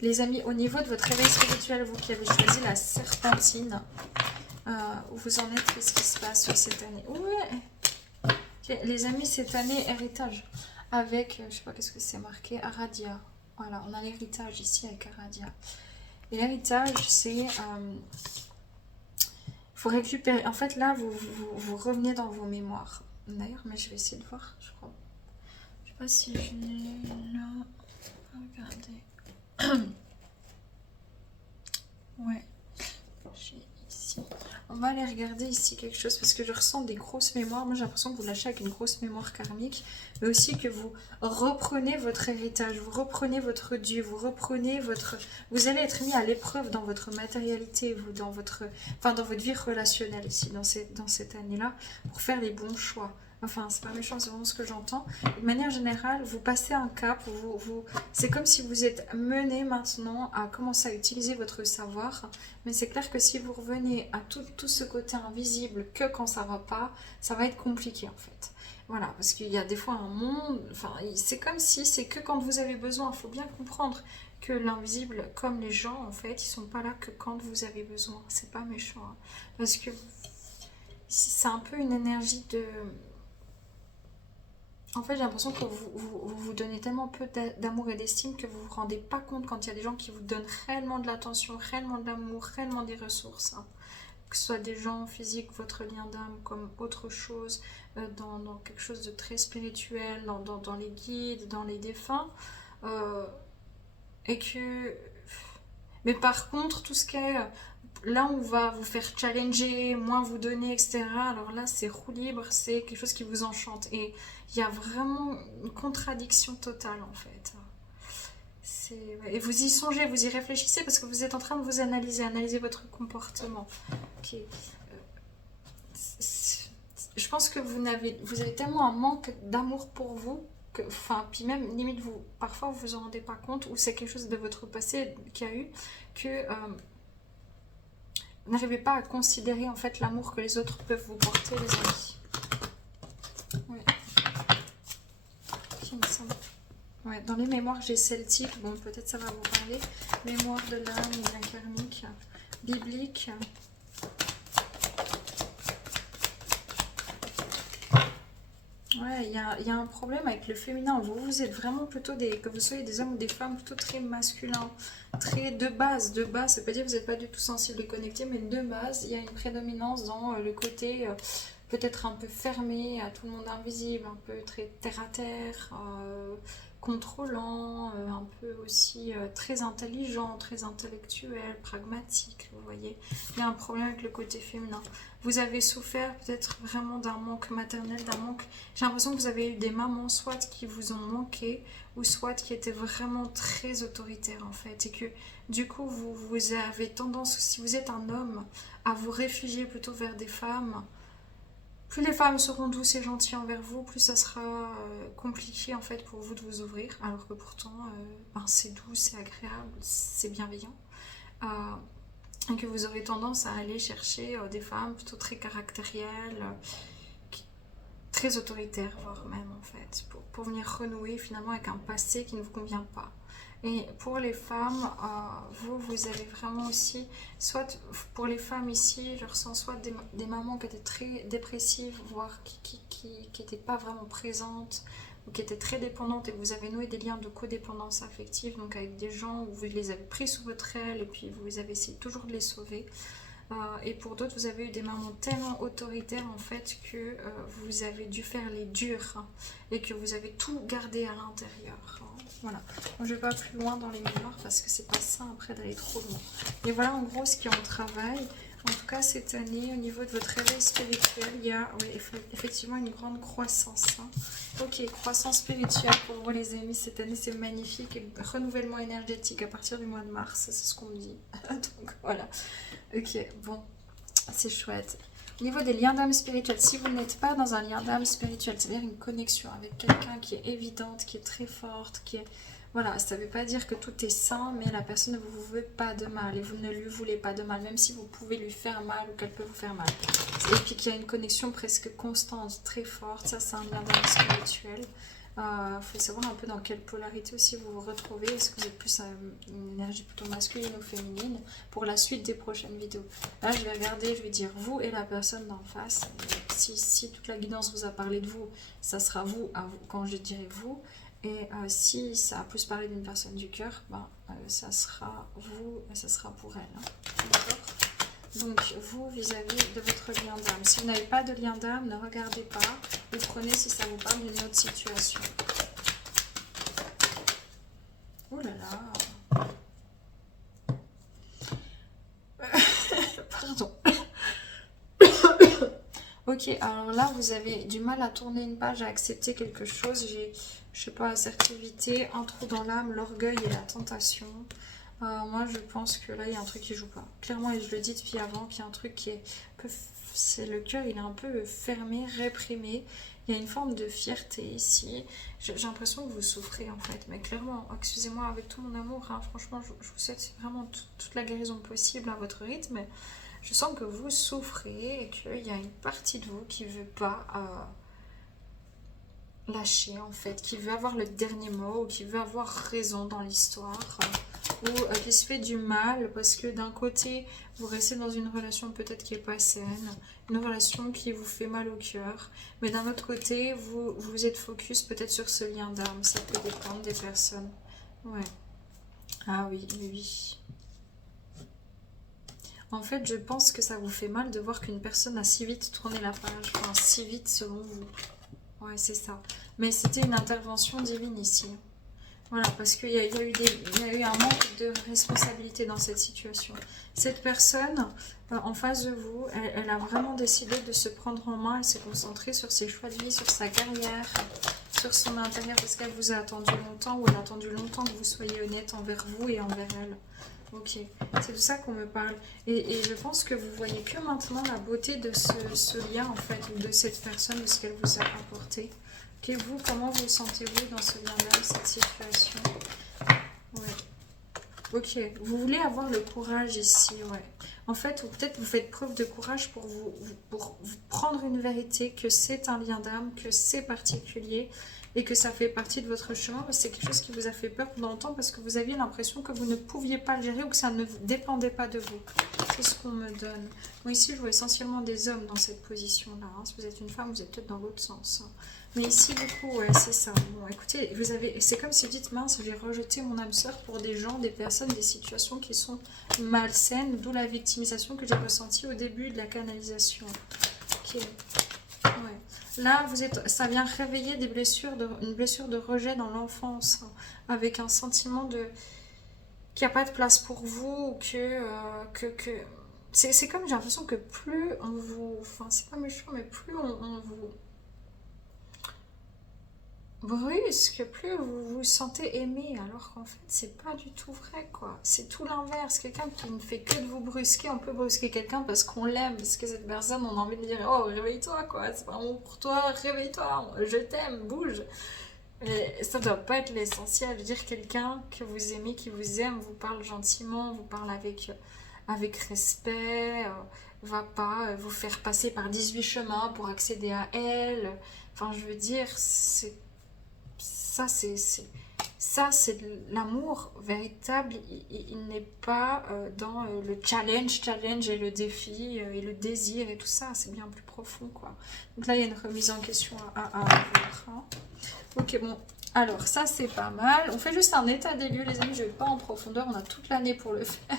Les amis, au niveau de votre réveil spirituel, vous qui avez choisi la serpentine, où vous en êtes, qu'est-ce qui se passe sur cette année? Ouais. Okay. Les amis, cette année, héritage. Avec, je sais pas qu'est-ce que c'est marqué, Aradia. Voilà, on a l'héritage ici avec Aradia. Et l'héritage, c'est... faut récupérer... En fait, là, vous revenez dans vos mémoires. D'ailleurs, mais je vais essayer de voir, je crois. Je sais pas si je l'ai là. Regardez. Ouais. J'ai ici. On va aller regarder ici quelque chose parce que je ressens des grosses mémoires. Moi, j'ai l'impression que vous lâchez avec une grosse mémoire karmique, mais aussi que vous reprenez votre héritage, vous reprenez votre Dieu, vous reprenez votre... Vous allez être mis à l'épreuve dans votre matérialité, vous, dans votre vie relationnelle ici, dans cette année-là, pour faire les bons choix. Enfin, c'est pas méchant, c'est vraiment ce que j'entends. De manière générale, vous passez un cap, c'est comme si vous êtes mené maintenant à commencer à utiliser votre savoir. Mais c'est clair que si vous revenez à tout ce côté invisible que quand ça va pas, ça va être compliqué en fait. Voilà, parce qu'il y a des fois un monde, enfin, c'est comme si c'est que quand vous avez besoin. Il faut bien comprendre que l'invisible, comme les gens, en fait, ils sont pas là que quand vous avez besoin. C'est pas méchant, hein. Parce que c'est un peu une énergie de... En fait, j'ai l'impression que vous donnez tellement peu d'amour et d'estime que vous ne vous rendez pas compte quand il y a des gens qui vous donnent réellement de l'attention, réellement de l'amour, réellement des ressources. Hein. Que ce soit des gens physiques, votre lien d'âme, comme autre chose, dans quelque chose de très spirituel, dans les guides, dans les défunts. Et que... Mais par contre, tout ce qui est... Là, on va vous faire challenger, moins vous donner, etc. Alors là, c'est roue libre, c'est quelque chose qui vous enchante. Et il y a vraiment une contradiction totale, en fait. Et vous y songez, vous y réfléchissez, parce que vous êtes en train de vous analyser votre comportement. Okay. Je pense que vous avez tellement un manque d'amour pour vous, puis même, limite, parfois, vous vous en rendez pas compte, ou c'est quelque chose de votre passé qu'il y a eu, que... n'arrivez pas à considérer en fait l'amour que les autres peuvent vous porter, les amis. Ouais. Il me semble. Ouais, dans les mémoires, j'ai celtique. Bon, peut-être ça va vous parler. Mémoire de l'âme, bien karmique, biblique. Ouais, il y a un problème avec le féminin. Vous êtes vraiment plutôt que vous soyez des hommes ou des femmes plutôt très masculins, très de base. De base, ça veut pas dire que vous n'êtes pas du tout sensible et connecté, mais de base, il y a une prédominance dans le côté peut-être un peu fermé, à tout le monde invisible, un peu très terre à terre, contrôlant, un peu aussi très intelligent, très intellectuel, pragmatique, vous voyez. Il y a un problème avec le côté féminin. Vous avez souffert peut-être vraiment d'un manque maternel, d'un manque... J'ai l'impression que vous avez eu des mamans soit qui vous ont manqué, ou soit qui étaient vraiment très autoritaires en fait. Et que du coup, vous avez tendance, si vous êtes un homme, à vous réfugier plutôt vers des femmes. Plus les femmes seront douces et gentilles envers vous, plus ça sera compliqué en fait pour vous de vous ouvrir. Alors que pourtant, c'est doux, c'est agréable, c'est bienveillant. Et que vous aurez tendance à aller chercher des femmes plutôt très caractérielles, très autoritaires, voire même en fait, pour venir renouer finalement avec un passé qui ne vous convient pas. Et pour les femmes, vous avez vraiment aussi, soit pour les femmes ici, je ressens soit des mamans qui étaient très dépressives, voire qui n'étaient pas vraiment présentes, ou qui étaient très dépendantes, et vous avez noué des liens de codépendance affective, donc avec des gens où vous les avez pris sous votre aile, et puis vous avez essayé toujours de les sauver. Et pour d'autres, vous avez eu des mamans tellement autoritaires en fait que vous avez dû faire les durs, hein, et que vous avez tout gardé à l'intérieur. Hein. Voilà. Donc, je ne vais pas plus loin dans les mémoires parce que c'est pas ça après d'aller trop loin. Et voilà en gros ce qui est en travail. En tout cas cette année, au niveau de votre réveil spirituel, il y a effectivement une grande croissance. Hein. Ok, croissance spirituelle pour vous les amis, cette année c'est magnifique. Et renouvellement énergétique à partir du mois de mars, c'est ce qu'on me dit. Donc voilà. Ok, bon, c'est chouette. Au niveau des liens d'âme spirituels, si vous n'êtes pas dans un lien d'âme spirituel, c'est-à-dire une connexion avec quelqu'un qui est évidente, qui est très forte, qui est... Voilà, ça ne veut pas dire que tout est sain, mais la personne ne vous veut pas de mal et vous ne lui voulez pas de mal, même si vous pouvez lui faire mal ou qu'elle peut vous faire mal. Et puis qu'il y a une connexion presque constante, très forte, ça c'est un lien d'âme spirituel. Faut savoir un peu dans quelle polarité aussi vous vous retrouvez. Est-ce que vous êtes plus une énergie plutôt masculine ou féminine pour la suite des prochaines vidéos. Là je vais regarder, je vais dire vous et la personne d'en face. Si toute la guidance vous a parlé de vous, ça sera vous, à vous quand je dirai vous. Et si ça a plus parlé d'une personne du cœur, ça sera vous et ça sera pour elle. Hein. D'accord ? Donc, vous, vis-à-vis de votre lien d'âme. Si vous n'avez pas de lien d'âme, ne regardez pas. Vous prenez si ça vous parle d'une autre situation. Oh là là. Pardon. Ok, alors là, vous avez du mal à tourner une page, à accepter quelque chose. J'ai, je sais pas, assertivité, un trou dans l'âme, l'orgueil et la tentation. Moi, je pense que là, il y a un truc qui joue pas. Clairement, et je le dis depuis avant, qu'il y a un truc qui est... C'est le cœur, il est un peu fermé, réprimé. Il y a une forme de fierté ici. J'ai l'impression que vous souffrez, en fait. Mais clairement, excusez-moi, avec tout mon amour, hein, franchement, je vous souhaite vraiment toute la guérison possible à votre rythme. Mais je sens que vous souffrez et qu'il y a une partie de vous qui ne veut pas... lâcher en fait, qui veut avoir le dernier mot ou qui veut avoir raison dans l'histoire ou qui se fait du mal parce que d'un côté vous restez dans une relation peut-être qui n'est pas saine, une relation qui vous fait mal au cœur, mais d'un autre côté vous êtes focus peut-être sur ce lien d'âme, ça peut dépendre des personnes. Ouais. Ah oui, oui. En fait, je pense que ça vous fait mal de voir qu'une personne a si vite tourné la page, enfin si vite selon vous. Ouais, c'est ça. Mais c'était une intervention divine ici. Voilà, parce qu'il y a eu un manque de responsabilité dans cette situation. Cette personne, en face de vous, elle a vraiment décidé de se prendre en main et se concentrer sur ses choix de vie, sur sa carrière, sur son intérieur, parce qu'elle vous a attendu longtemps, ou elle a attendu longtemps que vous soyez honnête envers vous et envers elle. Ok, c'est de ça qu'on me parle. Et je pense que vous voyez que maintenant la beauté de ce lien, en fait, ou de cette personne, de ce qu'elle vous a apporté. Ok, vous, comment vous sentez-vous dans ce lien-là, cette situation? Ouais. Ok, vous voulez avoir le courage ici, ouais. En fait, ou peut-être vous faites preuve de courage pour vous prendre une vérité, que c'est un lien d'âme, que c'est particulier et que ça fait partie de votre chemin. C'est quelque chose qui vous a fait peur pendant longtemps parce que vous aviez l'impression que vous ne pouviez pas le gérer ou que ça ne dépendait pas de vous. C'est ce qu'on me donne. Moi ici, je vois essentiellement des hommes dans cette position-là. Hein. Si vous êtes une femme, vous êtes peut-être dans l'autre sens. Hein. Mais ici, du coup, ouais, c'est ça. Bon, écoutez, vous avez, c'est comme si vous dites, mince, j'ai rejeté mon âme sœur pour des gens, des personnes, des situations qui sont malsaines, d'où la victimisation que j'ai ressentie au début de la canalisation. Ok. Ouais. Là, ça vient réveiller des blessures, une blessure de rejet dans l'enfance, hein, avec un sentiment de qu'il n'y a pas de place pour vous, ou que c'est comme j'ai l'impression que plus on vous, enfin c'est pas méchant, mais plus on vous brusque, plus vous vous sentez aimé, alors qu'en fait c'est pas du tout vrai quoi. C'est tout l'inverse. Quelqu'un qui ne fait que de vous brusquer, on peut brusquer quelqu'un parce qu'on l'aime, parce que cette personne on a envie de dire oh réveille-toi quoi, c'est vraiment pour toi, réveille-toi, je t'aime, bouge. Mais ça doit pas être l'essentiel. Je veux dire quelqu'un que vous aimez, qui vous aime, vous parle gentiment, vous parle avec respect, va pas vous faire passer par 18 chemins pour accéder à elle. Enfin, je veux dire, ça, c'est de l'amour véritable. Il n'est pas dans le challenge et le défi et le désir et tout ça. C'est bien plus profond, quoi. Donc là, il y a une remise en question à avoir. Hein. Ok, bon. Alors, ça, c'est pas mal. On fait juste un état des lieux, les amis. Je vais pas en profondeur. On a toute l'année pour le faire.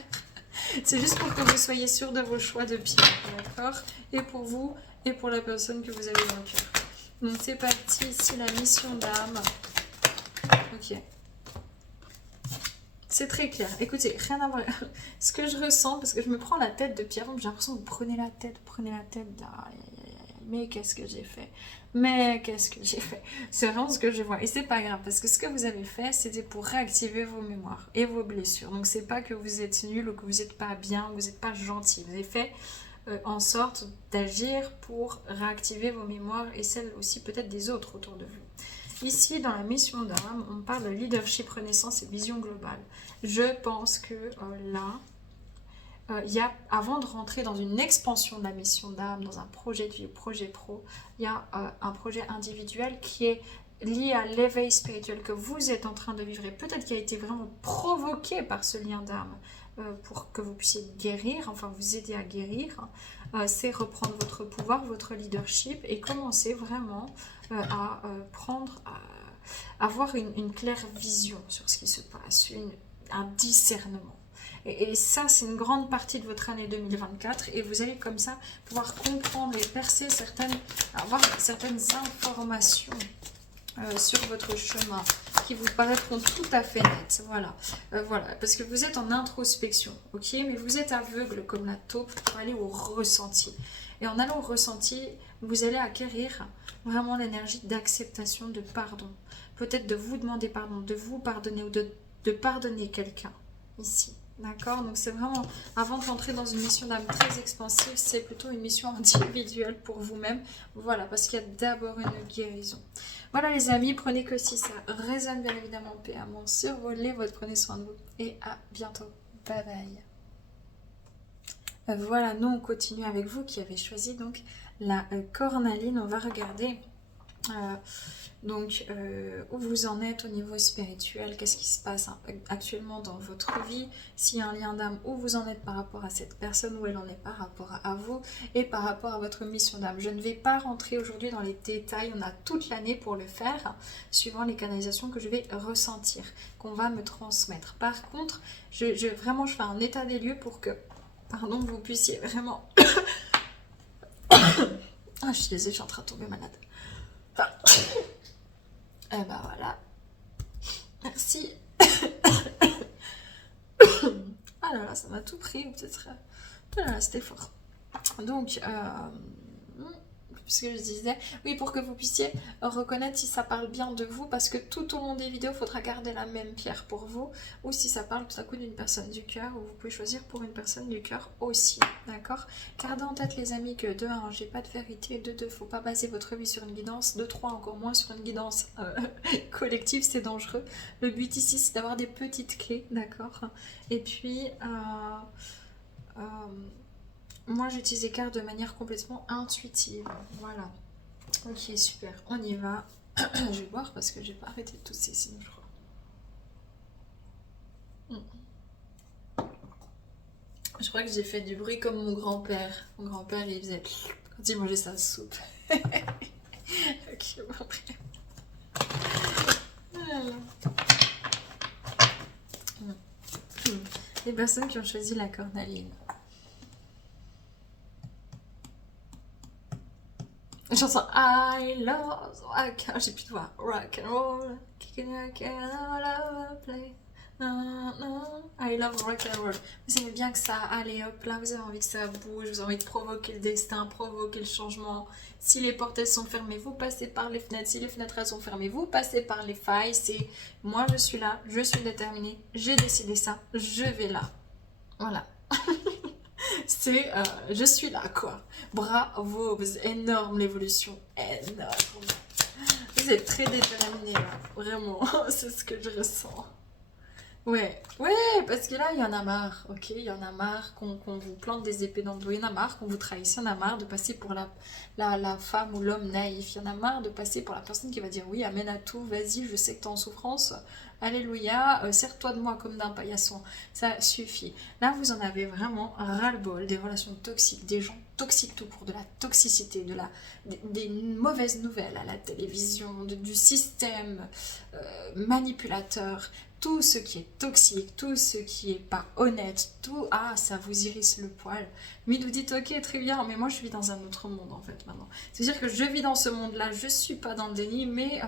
C'est juste pour que vous soyez sûr de vos choix de pierre, d'accord? Et pour vous, et pour la personne que vous avez dans le cœur. Donc, c'est parti. Ici, la mission d'âme. Ok. C'est très clair. Écoutez, rien à voir. Ce que je ressens, parce que je me prends la tête de Pierre, j'ai l'impression que vous prenez la tête. Mais qu'est-ce que j'ai fait? Mais qu'est-ce que j'ai fait? C'est vraiment ce que je vois. Et c'est pas grave, parce que ce que vous avez fait, c'était pour réactiver vos mémoires et vos blessures. Donc c'est pas que vous êtes nul ou que vous n'êtes pas bien, ou vous n'êtes pas gentil. Vous avez fait en sorte d'agir pour réactiver vos mémoires et celles aussi peut-être des autres autour de vous. Ici, dans la mission d'âme, on parle de leadership, renaissance et vision globale. Je pense que là, il y a, avant de rentrer dans une expansion de la mission d'âme, dans un projet de vie, projet pro, il y a un projet individuel qui est lié à l'éveil spirituel que vous êtes en train de vivre et peut-être qui a été vraiment provoqué par ce lien d'âme pour que vous puissiez guérir, enfin vous aider à guérir, c'est reprendre votre pouvoir, votre leadership et commencer vraiment à prendre, à avoir une claire vision sur ce qui se passe, un discernement. Et ça, c'est une grande partie de votre année 2024. Et vous allez comme ça pouvoir comprendre et percer avoir certaines informations sur votre chemin qui vous paraîtront tout à fait nettes. Voilà. Voilà. Parce que vous êtes en introspection, ok? Mais vous êtes aveugle comme la taupe pour aller au ressenti. Et en allant au ressenti, vous allez acquérir vraiment l'énergie d'acceptation, de pardon. Peut-être de vous demander pardon, de vous pardonner ou de pardonner quelqu'un ici. D'accord, donc c'est vraiment, avant de rentrer dans une mission d'âme très expansive, c'est plutôt une mission individuelle pour vous-même. Voilà, parce qu'il y a d'abord une guérison. Voilà les amis, prenez que si ça résonne bien évidemment, paix, amour, survolez votre, prenez soin de vous et à bientôt. Bye bye. Voilà, nous on continue avec vous qui avez choisi donc la cornaline. On va regarder où vous en êtes au niveau spirituel, qu'est-ce qui se passe actuellement dans votre vie, s'il y a un lien d'âme, où vous en êtes par rapport à cette personne, où elle en est par rapport à vous et par rapport à votre mission d'âme. Je ne vais pas rentrer aujourd'hui dans les détails, on a toute l'année pour le faire, suivant les canalisations que je vais ressentir, qu'on va me transmettre. Par contre, je fais un état des lieux pour que, vous puissiez vraiment... Ah, je suis désolée, je suis en train de tomber malade. Et ben voilà. Merci. Ah là là, ça m'a tout pris. Peut-être. Ah là là, c'était fort. Donc, plus ce que je disais. Oui, pour que vous puissiez reconnaître si ça parle bien de vous, parce que tout au long des vidéos, il faudra garder la même pierre pour vous, ou si ça parle tout à coup d'une personne du cœur, ou vous pouvez choisir pour une personne du cœur aussi, d'accord? Gardez en tête les amis que de 1, j'ai pas de vérité, de 2, faut pas baser votre vie sur une guidance, de 3, encore moins sur une guidance collective, c'est dangereux. Le but ici, c'est d'avoir des petites clés, d'accord? Et puis, moi j'utilise les cartes de manière complètement intuitive, voilà. Ok, super, on y va. Je vais boire parce que j'ai pas arrêté de tousser sinon je crois. Je crois que j'ai fait du bruit comme mon grand-père. Mon grand-père il faisait quand il mangeait sa soupe. Ok, bon après. Voilà. Les personnes qui ont choisi la cornaline. Chanson I love rock, j'ai plus de voix. Rock and roll, kicking rock and roll, play. I love rock and roll. Vous aimez bien que ça, allez hop, là vous avez envie que ça bouge, vous avez envie de provoquer le destin, provoquer le changement. Si les portes elles sont fermées, vous passez par les fenêtres. Si les fenêtres elles sont fermées, vous passez par les failles. C'est moi je suis là, je suis déterminée, j'ai décidé ça, je vais là. Voilà. C'est je suis là quoi. Bravo, énorme l'évolution, énorme. Vous êtes très déterminés là, vraiment, c'est ce que je ressens. Ouais, parce que là il y en a marre, ok, il y en a marre qu'on vous plante des épées dans le dos, il y en a marre qu'on vous trahisse, il y en a marre de passer pour la femme ou l'homme naïf, il y en a marre de passer pour la personne qui va dire oui, amène à tout, vas-y, je sais que t'es en souffrance, alléluia, sers-toi de moi comme d'un paillasson, ça suffit. Là vous en avez vraiment ras-le-bol, des relations toxiques, des gens toxiques tout court, de la toxicité, des mauvaises nouvelles à la télévision, du système manipulateur, tout ce qui est toxique, tout ce qui est pas honnête, tout, ça vous irrisse le poil. Mais vous dites, ok, très bien, mais moi je vis dans un autre monde en fait maintenant. C'est-à-dire que je vis dans ce monde-là, je suis pas dans le déni, mais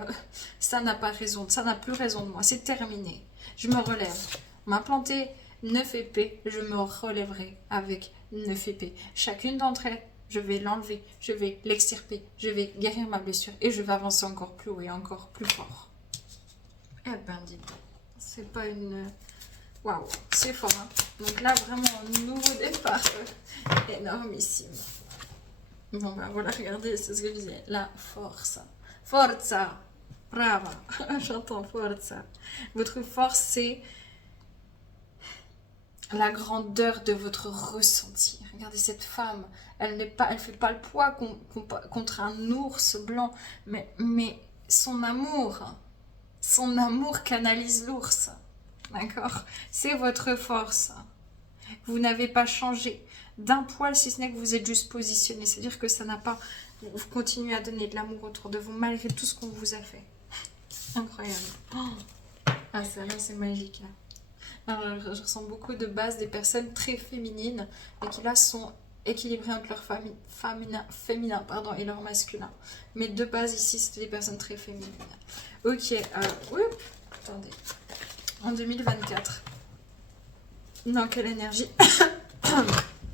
ça n'a pas raison, ça n'a plus raison de moi, c'est terminé. Je me relève. On m'a planté 9 épées, je me relèverai avec 9 épées. Chacune d'entre elles, je vais l'enlever, je vais l'extirper, je vais guérir ma blessure et je vais avancer encore plus haut et encore plus fort. Eh ben, dis donc. C'est pas une... Waouh, c'est fort, hein. Donc là, vraiment, un nouveau départ énormissime. Bon, ben voilà, regardez, c'est ce que je disais. La force. Forza. Brava. J'entends forza. Votre force, c'est la grandeur de votre ressenti. Regardez cette femme. Elle fait pas le poids contre un ours blanc. Mais son amour canalise l'ours, d'accord? C'est votre force. Vous n'avez pas changé d'un poil, si ce n'est que vous êtes juste positionné. C'est-à-dire que ça n'a pas... Vous continuez à donner de l'amour autour de vous, malgré tout ce qu'on vous a fait. Incroyable. Ah, ça là, c'est magique. Là. Alors, je ressens beaucoup de base des personnes très féminines et qui là sont équilibrées entre leur féminin et leur masculin. Mais de base ici, c'était des personnes très féminines. Ok, attendez. En 2024. Dans quelle énergie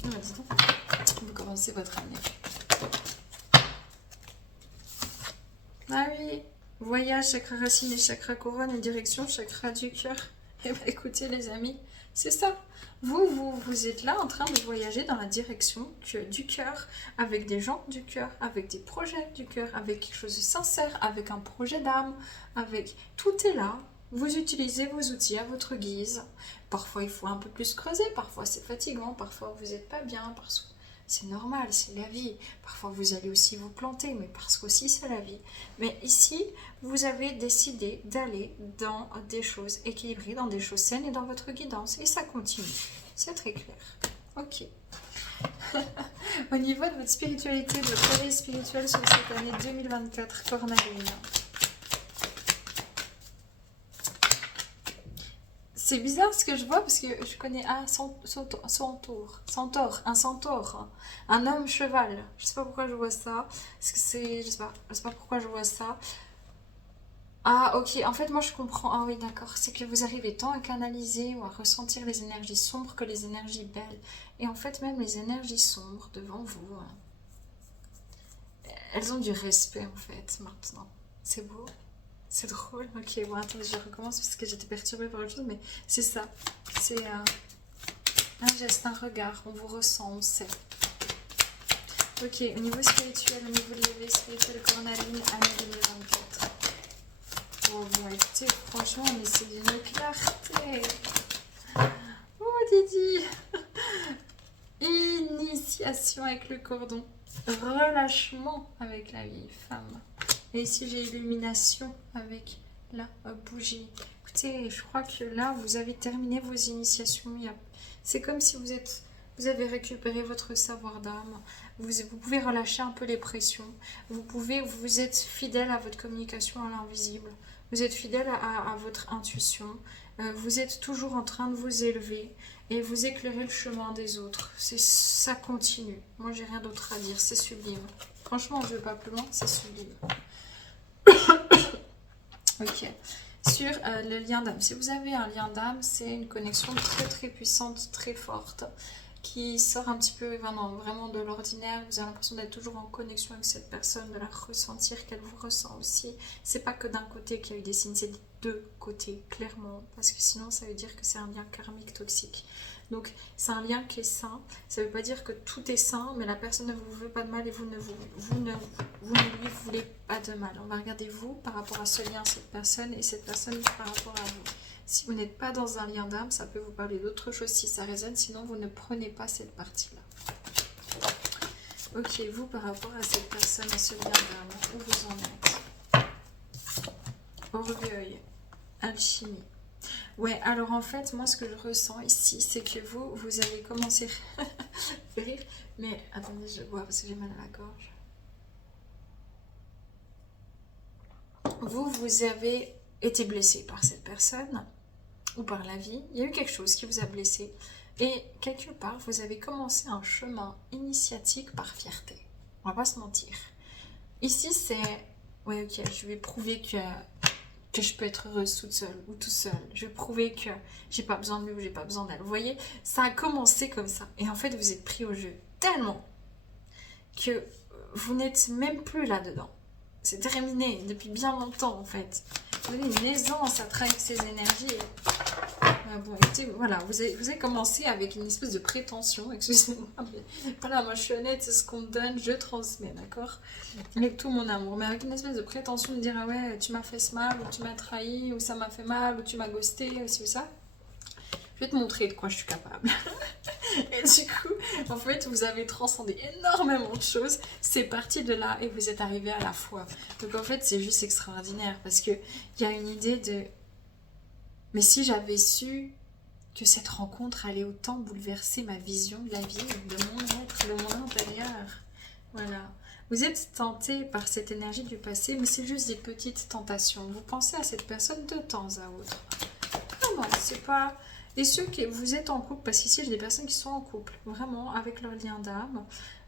dis donc, vous commencez votre année. Ah oui, voyage, chakra racine et chakra couronne, une direction, chakra du cœur. Eh bien, écoutez les amis, c'est ça. Vous êtes là en train de voyager dans la direction du cœur, avec des gens du cœur, avec des projets du cœur, avec quelque chose de sincère, avec un projet d'âme, avec... Tout est là. Vous utilisez vos outils à votre guise. Parfois, il faut un peu plus creuser. Parfois, c'est fatigant. Parfois, vous n'êtes pas bien. Parce que c'est normal, c'est la vie. Parfois, vous allez aussi vous planter, mais parce qu'aussi, c'est la vie. Mais ici, vous avez décidé d'aller dans des choses équilibrées, dans des choses saines et dans votre guidance. Et ça continue. C'est très clair. Ok. Au niveau de votre spiritualité, de votre réveil spirituel sur cette année 2024, Cornaline. C'est bizarre ce que je vois parce que je connais un centaure, un centaure, un homme cheval. Je sais pas pourquoi je vois ça. Parce que je sais pas pourquoi je vois ça. Ah ok, en fait moi je comprends. Ah oui d'accord, c'est que vous arrivez tant à canaliser ou à ressentir les énergies sombres que les énergies belles. Et en fait même les énergies sombres devant vous, elles ont du respect en fait maintenant. C'est beau, c'est drôle. Ok, bon attendez, je recommence parce que j'étais perturbée par autre chose, mais c'est ça. C'est un geste, un regard, on vous ressent, on sait. Ok, au niveau spirituel, au niveau de l'éveil spirituel, cornaline, année 2024. Oh bon, écoutez, franchement, mais c'est d'une clarté. Oh Didi. Initiation avec le cordon. Relâchement avec la vieille femme. Et ici, j'ai illumination avec la bougie. Écoutez, je crois que là, vous avez terminé vos initiations. C'est comme si vous avez récupéré votre savoir d'âme. Vous pouvez relâcher un peu les pressions. Vous êtes fidèle à votre communication à l'invisible. Vous êtes fidèle à votre intuition. Vous êtes toujours en train de vous élever et vous éclairez le chemin des autres. Ça continue. Moi, j'ai rien d'autre à dire. C'est sublime. Franchement, je ne vais pas plus loin. C'est sublime. Ok. Sur le lien d'âme. Si vous avez un lien d'âme, c'est une connexion très très puissante, très forte, qui sort un petit peu vraiment de l'ordinaire. Vous avez l'impression d'être toujours en connexion avec cette personne, de la ressentir, qu'elle vous ressent aussi. C'est pas que d'un côté qu'il y a eu des signes, c'est des deux côtés, clairement. Parce que sinon, ça veut dire que c'est un lien karmique toxique. Donc, c'est un lien qui est sain. Ça ne veut pas dire que tout est sain, mais la personne ne vous veut pas de mal et vous ne lui voulez pas de mal. On va regarder vous par rapport à ce lien, cette personne, et cette personne par rapport à vous. Si vous n'êtes pas dans un lien d'âme, ça peut vous parler d'autre chose si ça résonne, sinon vous ne prenez pas cette partie-là. Ok, vous par rapport à cette personne et ce lien d'âme, où vous en êtes? Orgueil, alchimie. Ouais, alors en fait, moi ce que je ressens ici, c'est que vous avez commencé à rire, mais attendez, je bois parce que j'ai mal à la gorge. Vous avez été blessé par cette personne ou par la vie, il y a eu quelque chose qui vous a blessé et quelque part vous avez commencé un chemin initiatique par fierté. On va pas se mentir. Ici c'est, ouais ok, je vais prouver que je peux être heureuse toute seule ou tout seul. Je vais prouver que j'ai pas besoin de lui ou j'ai pas besoin d'elle. Vous voyez, ça a commencé comme ça et en fait vous êtes pris au jeu tellement que vous n'êtes même plus là-dedans. C'est terminé depuis bien longtemps en fait. Vous avez une aisance à travailler avec ces énergies. Bon, écoutez, voilà, vous avez commencé avec une espèce de prétention, excusez-moi, mais voilà, moi je suis honnête, c'est ce qu'on me donne, je transmets, d'accord? Avec tout mon amour, mais avec une espèce de prétention de dire, ah ouais, tu m'as fait ce mal, ou tu m'as trahi, ou ça m'a fait mal, ou tu m'as ghosté, ou ci ou ça. Je vais te montrer de quoi je suis capable. Et du coup, en fait, vous avez transcendé énormément de choses. C'est parti de là et vous êtes arrivé à la foi. Donc en fait, c'est juste extraordinaire parce qu'il y a une idée de... Mais si j'avais su que cette rencontre allait autant bouleverser ma vision de la vie, de mon être, de mon intérieur. Voilà. Vous êtes tenté par cette énergie du passé, mais c'est juste des petites tentations. Vous pensez à cette personne de temps à autre. Vraiment, c'est pas... Et ceux qui vous êtes en couple, parce qu'ici j'ai des personnes qui sont en couple, vraiment, avec leur lien d'âme,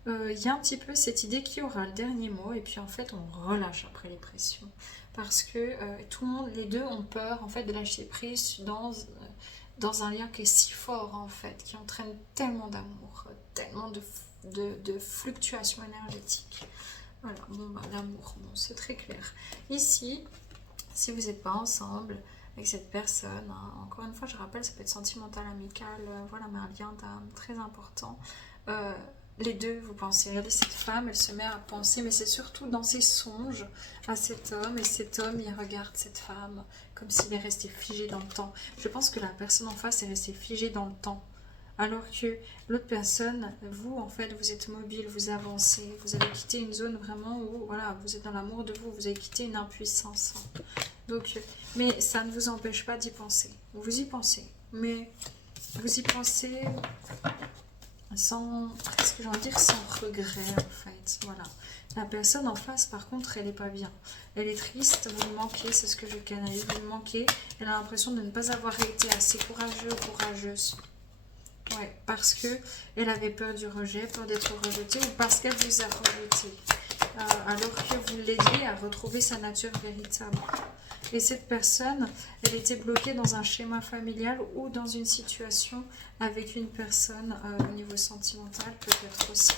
il y a un petit peu cette idée qui aura le dernier mot, et puis en fait on relâche après les pressions. Parce que tout le monde, les deux ont peur en fait de lâcher prise dans un lien qui est si fort en fait, qui entraîne tellement d'amour, tellement de fluctuations énergétiques. Voilà, bon bah l'amour, bon, c'est très clair. Ici, si vous n'êtes pas ensemble avec cette personne, hein, encore une fois je rappelle, ça peut être sentimental, amical, voilà, mais un lien d'âme très important. Les deux, vous pensez, regardez cette femme, elle se met à penser, mais c'est surtout dans ses songes à cet homme, et cet homme, il regarde cette femme comme s'il est resté figé dans le temps. Je pense que la personne en face est restée figée dans le temps, alors que l'autre personne, vous, en fait, vous êtes mobile, vous avancez, vous avez quitté une zone vraiment où, voilà, vous êtes dans l'amour de vous, vous avez quitté une impuissance. Donc, mais ça ne vous empêche pas d'y penser. Vous y pensez, mais vous y pensez... sans, qu'est-ce que j'ai envie de dire, sans regret en fait, voilà. La personne en face par contre elle n'est pas bien, elle est triste, vous lui manquez, c'est ce que je canalise, vous lui manquez, elle a l'impression de ne pas avoir été assez courageux ou courageuse, ouais, parce que elle avait peur du rejet, peur d'être rejetée, ou parce qu'elle vous a rejeté, alors que vous l'aidiez à retrouver sa nature véritable. Et cette personne, elle était bloquée dans un schéma familial ou dans une situation avec une personne au niveau sentimental, peut-être aussi.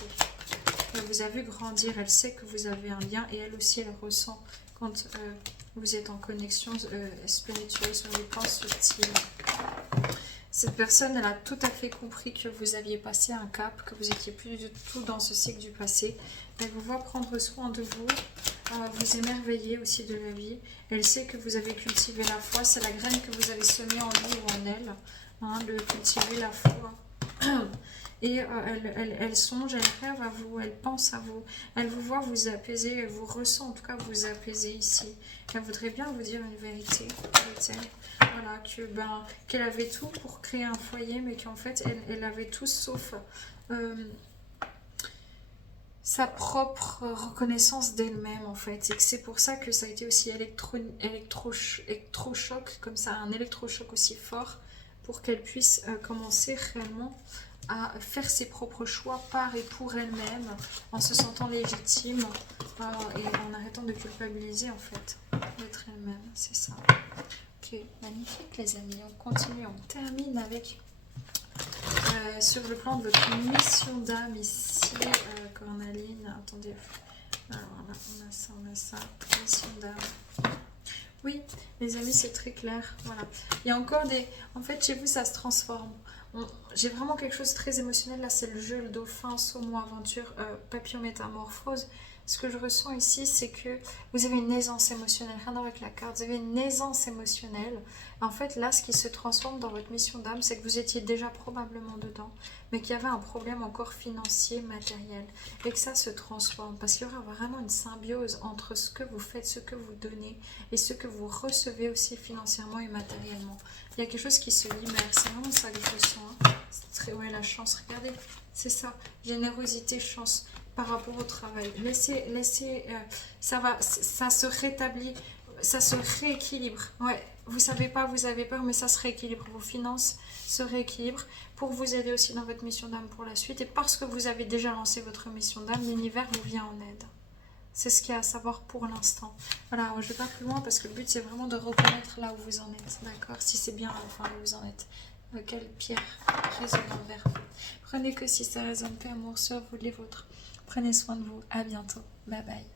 Vous vous a vu grandir, elle sait que vous avez un lien et elle aussi, elle ressent quand vous êtes en connexion spirituelle sur les plans subtils. Cette personne, elle a tout à fait compris que vous aviez passé un cap, que vous étiez plus du tout dans ce cycle du passé. Elle vous voit prendre soin de vous, vous émerveiller aussi de la vie. Elle sait que vous avez cultivé la foi, c'est la graine que vous avez semée en lui ou en elle, hein, de cultiver la foi. Et elle songe, elle rêve à vous, elle pense à vous, elle vous voit vous apaiser, elle vous ressent en tout cas vous apaiser ici. Elle voudrait bien vous dire une vérité, voilà, qu'elle avait tout pour créer un foyer, mais qu'en fait elle avait tout sauf sa propre reconnaissance d'elle-même en fait. Et que c'est pour ça que ça a été aussi électrochoc, comme ça, un électrochoc aussi fort pour qu'elle puisse commencer réellement à faire ses propres choix par et pour elle-même, en se sentant légitime et en arrêtant de culpabiliser en fait, d'être elle-même, c'est ça. Ok, magnifique les amis, on continue, on termine avec sur le plan de votre mission d'âme ici, Cornaline, attendez, alors là on a ça, mission d'âme. Oui, les amis, c'est très clair, voilà. Il y a encore des... En fait, chez vous, ça se transforme. J'ai vraiment quelque chose de très émotionnel. Là, c'est le jeu, le dauphin, saumon, aventure, papillon, métamorphose. Ce que je ressens ici, c'est que vous avez une aisance émotionnelle. Rien à voir avec la carte. Vous avez une aisance émotionnelle. En fait, là, ce qui se transforme dans votre mission d'âme, c'est que vous étiez déjà probablement dedans, mais qu'il y avait un problème encore financier, matériel. Et que ça se transforme. Parce qu'il y aura vraiment une symbiose entre ce que vous faites, ce que vous donnez, et ce que vous recevez aussi financièrement et matériellement. Il y a quelque chose qui se libère. C'est vraiment ça que je ressens. Hein. C'est très... Ouais, la chance, regardez. C'est ça. Générosité, chance par rapport au travail. Laissez ça se rétablit, ça se rééquilibre. Ouais, vous savez pas, vous avez peur, mais ça se rééquilibre. Vos finances se rééquilibrent pour vous aider aussi dans votre mission d'âme pour la suite. Et parce que vous avez déjà lancé votre mission d'âme, l'univers vous vient en aide. C'est ce qu'il y a à savoir pour l'instant. Voilà, je ne vais pas plus loin parce que le but c'est vraiment de reconnaître là où vous en êtes. D'accord? Si c'est bien enfin où vous en êtes. Quelle pierre résonne envers vous. Prenez que si ça résonne, paix, amour sur vous, les vôtres. Prenez soin de vous. À bientôt. Bye bye.